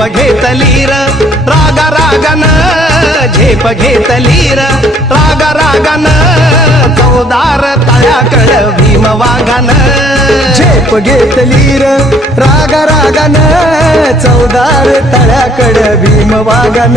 झेप घेतली र रागा रागान, झेप घेतली र रागा रागान, चौदार तळ्याकड भीम वाघान, झेप घेतली र रागा रागान, चौदार तळ्याकड भीम वाघान.